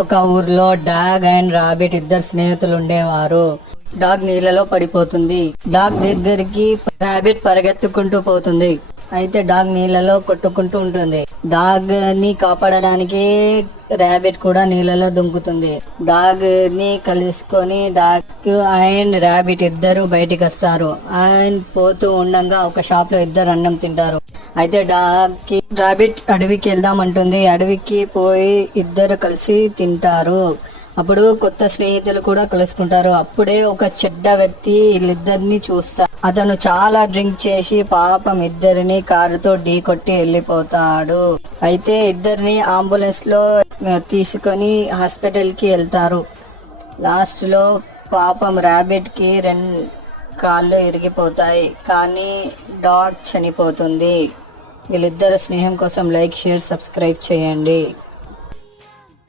ఒక ఊర్లో dog and rabbit ఇద్దరు స్నేహితులు ఉండేవారు. డాగ్ నీళ్ళలో పడిపోతుంది. డాగ్ దగ్గరికి రాబిట్ పరిగెత్తుకుంటూ పోతుంది. అయితే డాగ్ నీళ్ళలో కొట్టుకుంటూ ఉంటుంది. డాగ్ ని కాపాడడానికి రాబిట్ కూడా నీళ్ళలో దుంకుతుంది. డాగ్ ని కలుసుకొని డాగ్ అండ్ రాబిట్ ఇద్దరు బయటికి వస్తారు. అండ్ పోతూ ఉండగా ఒక షాప్ లో ఇద్దరు అన్నం తింటారు. అయితే డాగ్ కి రాబిట్ అడవికి వెళ్దామంటుంది. అడవికి పోయి ఇద్దరు కలిసి తింటారు. అప్పుడు కొత్త స్నేహితులు కూడా కలుసుకుంటారు. అప్పుడే ఒక చెడ్డ వ్యక్తి వీళ్ళిద్దరిని చూస్తారు. అతను చాలా డ్రింక్ చేసి పాపం ఇద్దరిని కారుతో ఢీ కొట్టి వెళ్ళిపోతాడు. అయితే ఇద్దరిని అంబులెన్స్ లో తీసుకొని హాస్పిటల్ కి వెళ్తారు. లాస్ట్ లో పాపం రాబిట్ కి 2 కాళ్ళు ఇరిగిపోతాయి, కానీ డాగ్ చనిపోతుంది. వీళ్ళిద్దరు స్నేహం కోసం లైక్, షేర్, సబ్స్క్రైబ్ చేయండి.